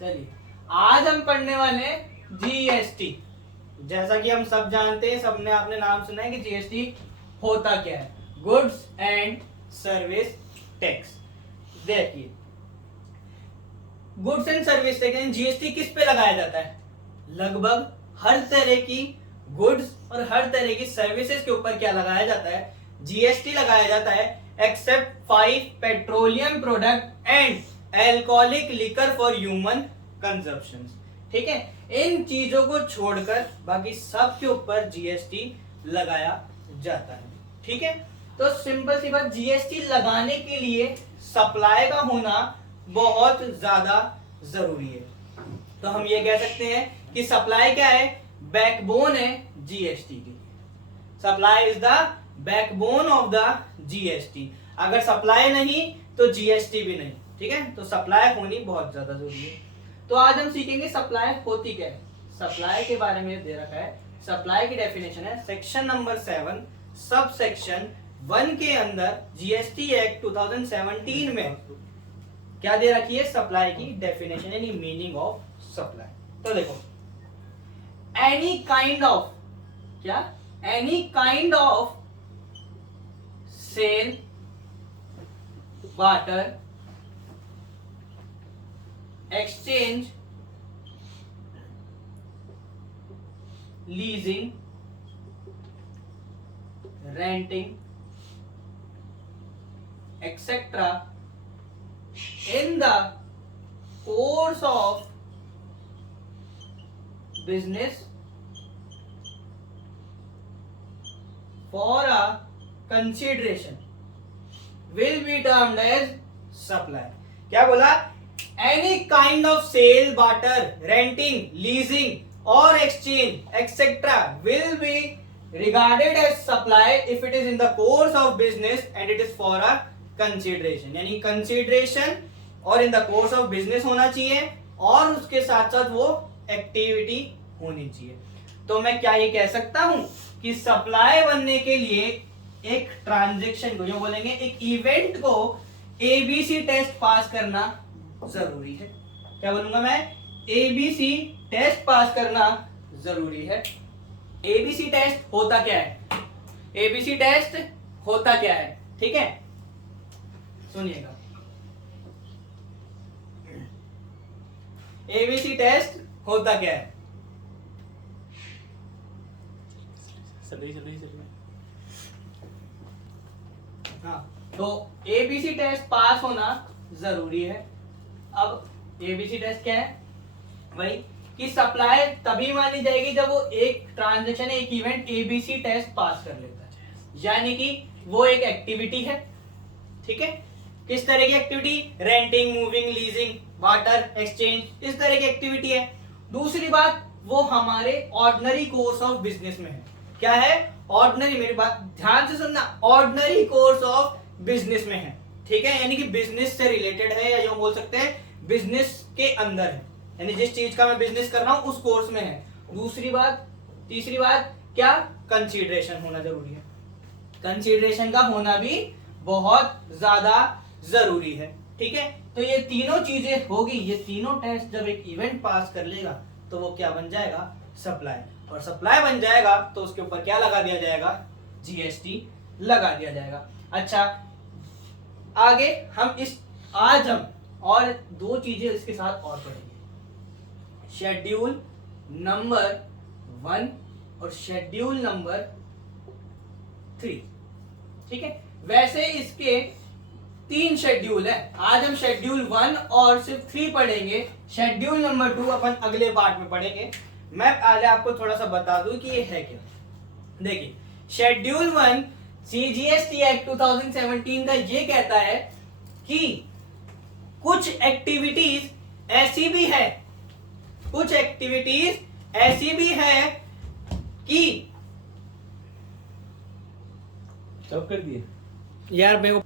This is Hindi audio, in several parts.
चलिए आज हम पढ़ने वाले जीएसटी। जैसा कि हम सब जानते हैं, सबने आपने नाम सुना है कि जीएसटी होता क्या है, गुड्स एंड सर्विस टैक्स। देखिए goods and service tax GST किस पे लगाया जाता है? लगभग हर तरह की गुड्स और हर तरह की सर्विसेज के ऊपर क्या लगाया जाता है? जीएसटी लगाया जाता है, except 5 petroleum product and alcoholic liquor for human consumption. ठीक है, इन चीजों को छोड़कर बाकी सब के ऊपर जीएसटी लगाया जाता है। ठीक है, तो सिंपल सी बात, जीएसटी लगाने के लिए सप्लाई का होना बहुत ज्यादा जरूरी है। तो हम ये कह सकते हैं कि सप्लाई क्या है? बैकबोन है जीएसटी की। Supply is the backbone of the GST. अगर सप्लाई नहीं तो जीएसटी भी नहीं। ठीक है, तो सप्लाई होनी बहुत ज्यादा जरूरी है। तो आज हम सीखेंगे सप्लाई होती क्या है। सप्लाई के बारे में दे रखा है, सप्लाई की डेफिनेशन है सेक्शन नंबर 7 सब सेक्शन 1 के अंदर जीएसटी एक्ट 2017 में क्या दे रखी है? सप्लाई की डेफिनेशन यानी मीनिंग ऑफ सप्लाई। तो देखो, एनी काइंड ऑफ, क्या? Any kind of sale, barter, exchange, leasing, renting, etcetera in the course of business for a consideration will be termed as supply। क्या बोला? Any kind of sale, barter, renting, leasing or exchange etc will be regarded as supply if it is in the course of business and it is for a consideration. यानी कंसिडरेशन और in the course of business होना चाहिए और उसके साथ साथ वो एक्टिविटी होनी चाहिए। तो मैं क्या ये कह सकता हूं कि सप्लाई बनने के लिए एक ट्रांजैक्शन को, जो बोलेंगे एक इवेंट को, एबीसी टेस्ट पास करना जरूरी है। क्या बोलूंगा मैं? एबीसी टेस्ट पास करना जरूरी है। एबीसी टेस्ट होता क्या है? एबीसी टेस्ट होता क्या है? ठीक है, सुनिएगा। एबीसी टेस्ट होता क्या है? हाँ, तो एबीसी टेस्ट पास होना जरूरी है। अब एबीसी टेस्ट क्या है? वही कि सप्लाई तभी मानी जाएगी जब वो एक ट्रांजैक्शन, एक इवेंट एबीसी टेस्ट पास कर लेता है, यानी कि वो एक एक्टिविटी है। ठीक है, किस तरह की activity? Renting, moving, leasing, barter, exchange, इस तरह की एक्टिविटी है। दूसरी बात, वो हमारे ऑर्डिनरी कोर्स ऑफ बिजनेस में है। क्या है? ऑर्डिनरी, मेरी बात ध्यान से सुनना, ऑर्डिनरी कोर्स ऑफ बिजनेस में है। ठीक है, यानी कि बिजनेस से रिलेटेड है, या जो बोल सकते हैं बिजनेस के अंदर है, यानी जिस चीज का मैं बिजनेस कर रहा हूं उस कोर्स में है। दूसरी बात, तीसरी बात क्या? कंसीडरेशन होना जरूरी है। कंसीडरेशन का होना भी बहुत ज्यादा जरूरी है। ठीक है, तो ये तीनों चीजें होगी, ये तीनों टेस्ट जब एक इवेंट पास कर लेगा तो वो क्या बन जाएगा? सप्लाई। और सप्लाई बन जाएगा तो उसके ऊपर क्या लगा दिया जाएगा? जीएसटी लगा दिया जाएगा। अच्छा, आगे हम आज हम और दो चीजें इसके साथ और पढ़ेंगे, शेड्यूल नंबर 1 और शेड्यूल नंबर 3। ठीक है, वैसे इसके 3 शेड्यूल है। आज हम शेड्यूल 1 और सिर्फ 3 पढ़ेंगे। शेड्यूल नंबर 2 अपन अगले पार्ट में पढ़ेंगे। मैं पहले आपको थोड़ा सा बता दूं कि ये है क्या। देखिए, शेड्यूल 1 सीजीएसटी एक्ट 2017 का ये कहता है कि कुछ एक्टिविटीज ऐसी भी है, कुछ एक्टिविटीज ऐसी भी है कि सब कर दिए यार मेरे को।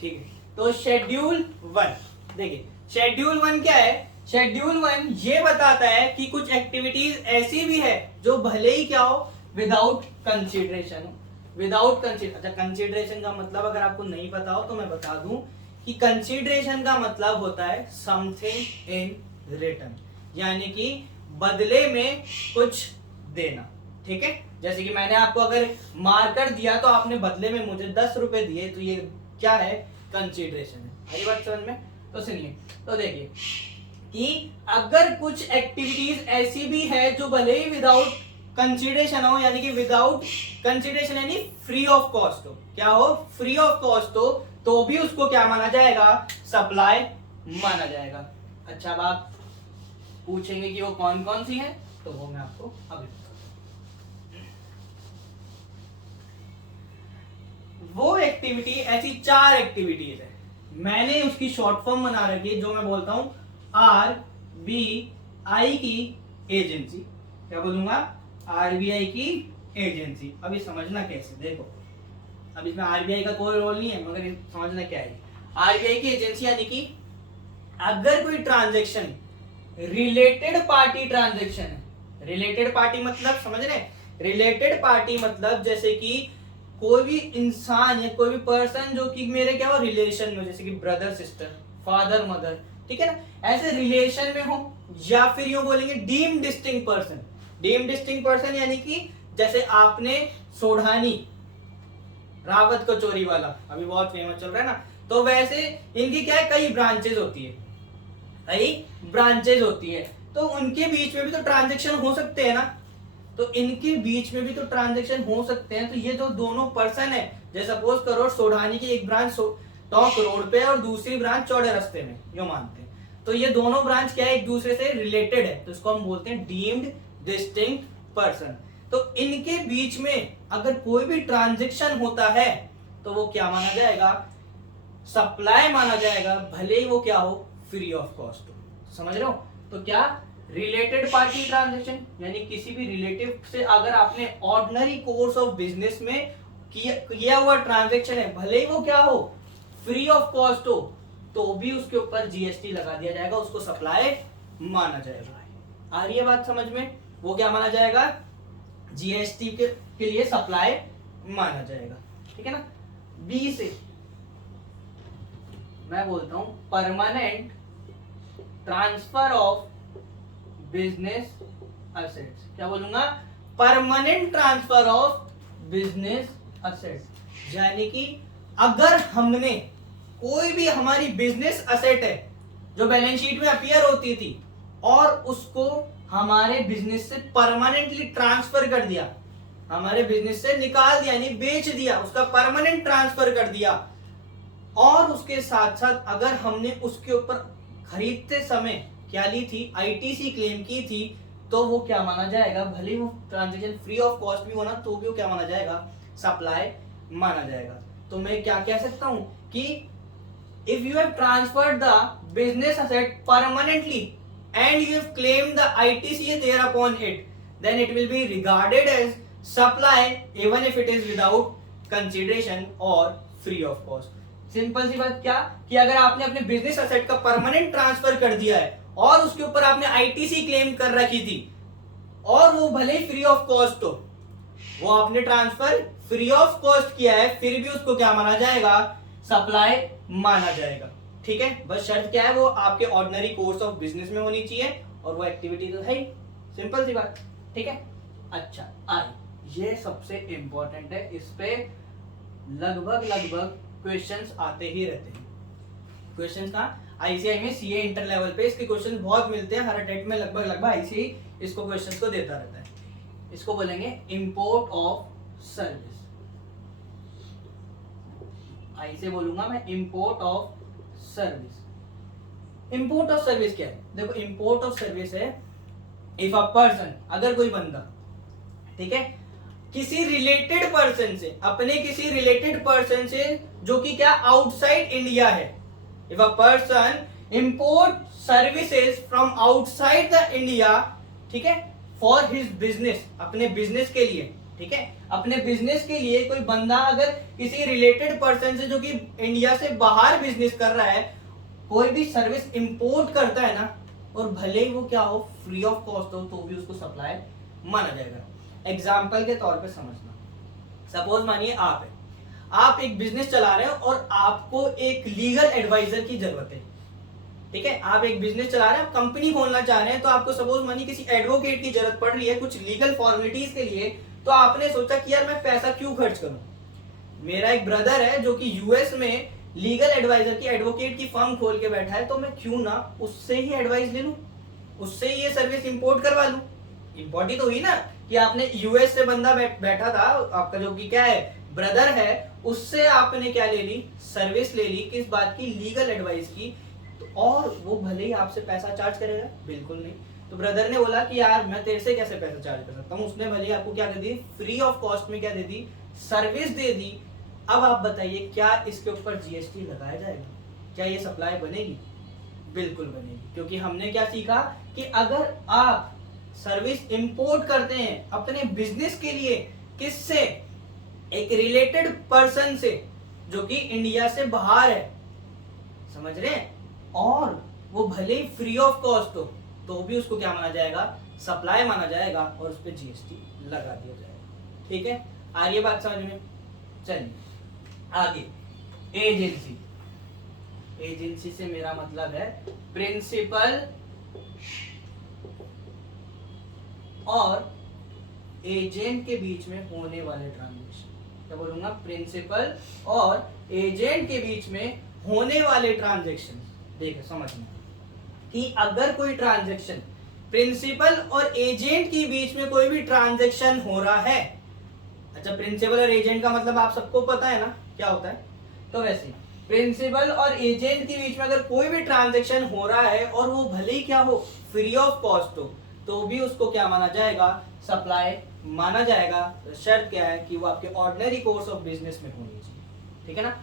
ठीक है, तो शेड्यूल 1 देखिए, शेड्यूल 1 क्या है? शेड्यूल 1 ये बताता है कि कुछ एक्टिविटीज ऐसी भी है जो भले ही क्या हो, विदाउट कंसीडरेशन। विदाउट कंसीडरेशन, अच्छा कंसीडरेशन का मतलब अगर आपको नहीं पता हो तो मैं बता दूं कि कंसीडरेशन का मतलब होता है समथिंग इन रिटर्न, यानी कि बदले में कुछ देना। ठीक है, जैसे कि मैंने आपको अगर मार्कर दिया तो आपने बदले में मुझे 10 रुपए दिए, तो ये क्या है, कंसीडरेशन है। मेरी बात समझ में? तो सुनिए, तो देखिए कि अगर कुछ एक्टिविटीज ऐसी भी है जो भले ही विदाउट कंसीडरेशन हो, यानी कि विदाउट कंसीडरेशन यानी फ्री ऑफ कॉस्ट हो, क्या हो, फ्री ऑफ कॉस्ट हो, तो भी उसको क्या माना जाएगा, सप्लाई माना जाएगा। अच्छा, अब आप पूछेंगे कि वो कौन कौन सी है, तो वो मैं आपको अभी वो एक्टिविटी, ऐसी 4 एक्टिविटीज है, मैंने उसकी शॉर्ट फॉर्म बना रखी है, जो मैं बोलता हूं RBI की एजेंसी। क्या बोलूंगा, RBI की एजेंसी। अभी समझना कैसे, देखो अब इसमें RBI का कोई रोल नहीं है, मगर समझना क्या है। RBI की एजेंसी यानी कि अगर कोई ट्रांजैक्शन रिलेटेड पार्टी ट्रांजैक्शन है, रिलेटेड पार्टी मतलब समझ रहे, रिलेटेड पार्टी मतलब जैसे कि कोई भी इंसान या कोई भी पर्सन जो कि मेरे क्या हो रिलेशन में, जैसे कि ब्रदर सिस्टर, फादर मदर, ठीक है ना, ऐसे रिलेशन में हो, या फिर यूं बोलेंगे deemed distinct person. Deemed distinct person यानी कि जैसे आपने सोढ़ानी रावत कचोरी वाला अभी बहुत फेमस चल रहा है ना, तो वैसे इनकी क्या है, कई ब्रांचेज होती है, कई ब्रांचेज होती है, तो उनके बीच में भी तो ट्रांजैक्शन हो सकते हैं ना, तो इनके बीच में भी तो ट्रांजैक्शन हो सकते हैं। तो ये जो दोनों पर्सन है, जैसे सपोज करो सोढ़ानी की एक ब्रांच टॉक रोड पे और दूसरी ब्रांच चौड़े रास्ते में, यो मानते हैं, तो ये दोनों ब्रांच क्या है, एक दूसरे से रिलेटेड है, तो इसको हम बोलते हैं डीम्ड डिस्टिंक्ट पर्सन। तो इनके बीच में अगर कोई भी ट्रांजैक्शन होता है तो वो क्या माना जाएगा, सप्लाई माना जाएगा, भले ही वो क्या हो, फ्री ऑफ कॉस्ट हो। समझ रहे हो? तो क्या रिलेटेड पार्टी ट्रांजैक्शन, यानी किसी भी रिलेटिव से अगर आपने ऑर्डिनरी कोर्स ऑफ बिजनेस में किया हुआ ट्रांजैक्शन है, भले ही वो क्या हो, फ्री ऑफ कॉस्ट हो, तो भी उसके ऊपर जीएसटी लगा दिया जाएगा, उसको सप्लाई माना जाएगा। आ रही है बात समझ में? वो क्या माना जाएगा, जीएसटी के लिए सप्लाई माना जाएगा। ठीक है ना। बी से मैं बोलता हूं permanent transfer of business assets. क्या बोलूंगा, permanent transfer of business assets, यानी कि अगर हमने कोई भी हमारी बिजनेस असेट है जो बैलेंस शीट में अपीयर होती थी और उसको हमारे बिजनेस से परमानेंटली ट्रांसफर कर दिया, हमारे बिजनेस से निकाल दिया, यानी बेच दिया, उसका परमानेंट ट्रांसफर कर दिया, और उसके साथ साथ अगर हमने उसके ऊपर खरीदते समय क्या ली थी, आईटीसी क्लेम की थी, तो वो क्या माना जाएगा, भले वो ट्रांजैक्शन फ्री ऑफ कॉस्ट भी होना, तो भी वो क्या माना जाएगा, सप्लाई माना जाएगा। तो मैं क्या कह सकता हूं कि if you have transferred the business asset permanently and you have claimed the ITC thereupon it, then it will be regarded as supply even if it is without consideration or free of cost. Simple सी बात क्या कि अगर आपने अपने बिजनेस असेट का परमानेंट ट्रांसफर कर दिया है और उसके ऊपर आपने आईटीसी क्लेम कर रखी थी और वो भले ही फ्री ऑफ कॉस्ट हो, वो आपने ट्रांसफर फ्री ऑफ कॉस्ट किया है, फिर भी उसको क्या माना जाएगा, सप्लाई माना जाएगा। ठीक है, बस शर्त क्या है, वो आपके ऑर्डिनरी कोर्स ऑफ बिजनेस में होनी चाहिए और वो एक्टिविटी तो है ही, सिंपल सी बात। ठीक है। अच्छा, आई ये सबसे इंपॉर्टेंट है, इस पे लगभग क्वेश्चंस आते ही रहते हैं। क्वेश्चंस का आईसीआई में सीए इंटर लेवल पे इसके क्वेश्चंस बहुत मिलते हैं, हर अटेम्प्ट में लगभग आईसीआई इसको क्वेश्चंस को देता रहता है। इसको बोलेंगे इंपोर्ट ऑफ सर्विस। आई से बोलूंगा मैं import of service. Import of service क्या है, देखो इंपोर्ट ऑफ सर्विस है इफ अ पर्सन, अगर कोई बंदा, ठीक है, किसी रिलेटेड पर्सन से, अपने किसी रिलेटेड पर्सन से जो कि क्या आउटसाइड इंडिया है, if a person import services from outside the India, ठीक है, फॉर हिज बिजनेस, अपने बिजनेस के लिए, ठीक है, अपने बिजनेस के लिए कोई बंदा अगर किसी रिलेटेड पर्सन से जो कि इंडिया से बाहर बिजनेस कर रहा है कोई भी सर्विस इंपोर्ट करता है ना, और भले ही वो क्या हो, फ्री ऑफ कॉस्ट हो, तो भी उसको सप्लाई माना जाएगा। एग्जाम्पल के तौर पे समझना, सपोज मानिए आप है, आप एक बिजनेस चला रहे हो और आपको एक लीगल एडवाइजर की जरूरत है, ठीक है, आप एक बिजनेस चला रहे हैं, आप कंपनी खोलना चाह रहे हैं, तो आपको सपोज मानी किसी एडवोकेट की जरूरत पड़ रही है कुछ लीगल फॉर्मेलिटीज के लिए, तो आपने सोचा कि यार मैं पैसा क्यों खर्च करूं, मेरा एक ब्रदर है जो कि यूएस में लीगल एडवाइजर की एडवोकेट की फर्म खोल के बैठा है, तो मैं क्यों ना उससे ही एडवाइस ले लूं, उससे ही ये सर्विस इंपोर्ट करवा लूं। इंपोर्ट ही तो हुई ना कि आपने यूएस से बंदा बैठा था आपका जो कि क्या है ब्रदर है, उससे आपने क्या ले ली, सर्विस ले ली, किस बात की, लीगल एडवाइस की, तो और वो भले ही आपसे पैसा चार्ज करेगा, बिल्कुल नहीं। तो ब्रदर ने बोला कि यार मैं तेरे से कैसे पैसा चार्ज कर सकता हूँ, उसने भले ही आपको क्या कर दी, फ्री ऑफ कॉस्ट में क्या दे दी, सर्विस दे दी। अब आप बताइए क्या इसके ऊपर जीएसटी लगाया जाएगा, क्या ये सप्लाई बनेगी, बिल्कुल बनेगी, क्योंकि हमने क्या सीखा कि अगर आप सर्विस इंपोर्ट करते हैं अपने बिजनेस के लिए, किससे, एक रिलेटेड पर्सन से जो कि इंडिया से बाहर है, समझ रहे हैं, और वो भले ही फ्री ऑफ कॉस्ट हो तो भी उसको क्या माना जाएगा, सप्लाई माना जाएगा और उस पर जीएसटी लगा दिया जाएगा। ठीक है, आ रही है बात समझ में। चलिए आगे, एजेंसी। एजेंसी से मेरा मतलब है प्रिंसिपल और एजेंट के बीच में होने वाले ट्रांजैक्शन। क्या बोलूंगा, प्रिंसिपल और एजेंट के बीच में होने वाले ट्रांजैक्शन। देखो समझना कि अगर कोई ट्रांजैक्शन प्रिंसिपल और एजेंट के बीच में कोई भी ट्रांजैक्शन हो रहा है, अच्छा प्रिंसिपल और एजेंट का मतलब आप सबको पता है ना क्या होता है, तो वैसे प्रिंसिपल और एजेंट के बीच में अगर कोई भी ट्रांजैक्शन हो रहा है और वो भले ही क्या हो, फ्री ऑफ कॉस्ट हो, तो भी उसको क्या माना जाएगा, सप्लाई माना जाएगा। तो शर्त क्या है कि वो आपके ऑर्डिनरी कोर्स ऑफ बिजनेस में होनी चाहिए। ठीक है ना,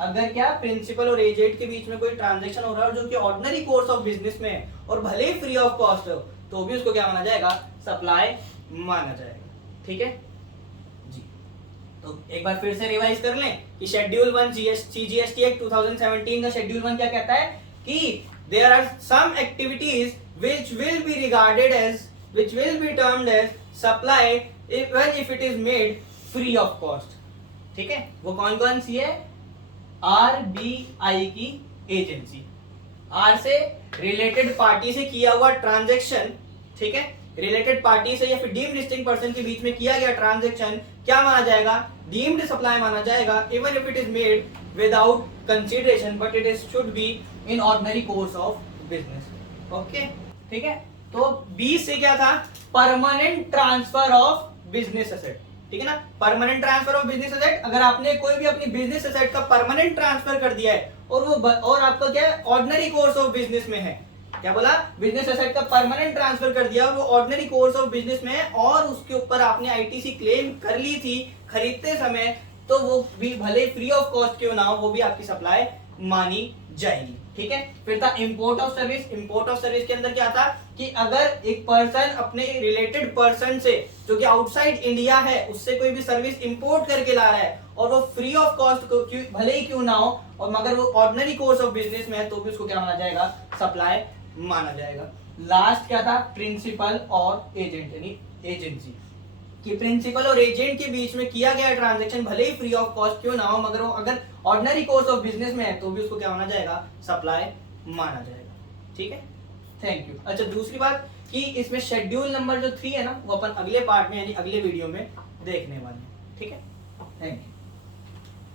अगर क्या प्रिंसिपल और एजेंट के बीच में कोई ट्रांजैक्शन हो रहा है जो कि ऑर्डिनरी कोर्स ऑफ बिजनेस में है और भले ही फ्री ऑफ कॉस्ट हो, तो भी उसको क्या माना जाएगा, सप्लाई माना जाएगा। ठीक है जी, तो एक बार फिर से रिवाइज कर लें कि शेड्यूल 1 सीजीएसटी एक्ट 2017 का शेड्यूल 1 क्या कहता है कि there are some activities which will be regarded as, which will be termed as supply even if it is made free of cost। ठीक है, वो कौन कौन सी है, आरबीआई की एजेंसी, आर से रिलेटेड पार्टी से किया हुआ ट्रांजैक्शन, ठीक है, रिलेटेड पार्टी से या फिर डीम्ड डिस्टिंक्ट पर्सन के बीच में किया गया ट्रांजैक्शन क्या माना जाएगा, डीम्ड सप्लाई माना जाएगा, even if it is made without consideration but it is should be in ordinary course of business. Okay ठीक है, तो बी से क्या था, permanent transfer of business asset. ठीक है ना, permanent transfer of business asset, अगर आपने कोई भी अपनी बिजनेस एसेट का परमानेंट ट्रांसफर कर दिया है और वो और आपका क्या है, ऑर्डिनरी कोर्स ऑफ बिजनेस में है, क्या बोला, बिजनेस एसेट का परमानेंट ट्रांसफर कर दिया, वो ऑर्डिनरी कोर्स ऑफ बिजनेस में है और उसके ऊपर आपने आईटीसी क्लेम कर ली थी खरीदते समय, तो वो भी भले फ्री ऑफ कॉस्ट क्यों ना हो, वो भी आपकी सप्लाई मानी जाएगी। ठीक है, फिर था import of service. Import of service के अंदर क्या था कि अगर एक पर्सन अपने रिलेटेड पर्सन से जो कि आउटसाइड इंडिया है उससे कोई भी सर्विस इंपोर्ट करके ला रहा है और वो फ्री ऑफ कॉस्ट भले ही क्यों ना हो और मगर वो ऑर्डिनरी कोर्स ऑफ बिजनेस में है, तो भी उसको क्या माना जाएगा, सप्लाई माना जाएगा। लास्ट क्या था, प्रिंसिपल और एजेंट यानी एजेंसी, कि प्रिंसिपल और एजेंट के बीच में किया गया ट्रांजैक्शन भले ही फ्री ऑफ कॉस्ट क्यों ना हो मगर वो अगर ऑर्डिनरी कोर्स ऑफ बिजनेस में है तो भी उसको क्या माना जाएगा, सप्लाई माना जाएगा। ठीक है, थैंक यू। अच्छा दूसरी बात कि इसमें शेड्यूल नंबर जो 3 है ना, वो अपन अगले पार्ट में यानी अगले वीडियो में देखने वाले हैं। ठीक है, थैंक यू।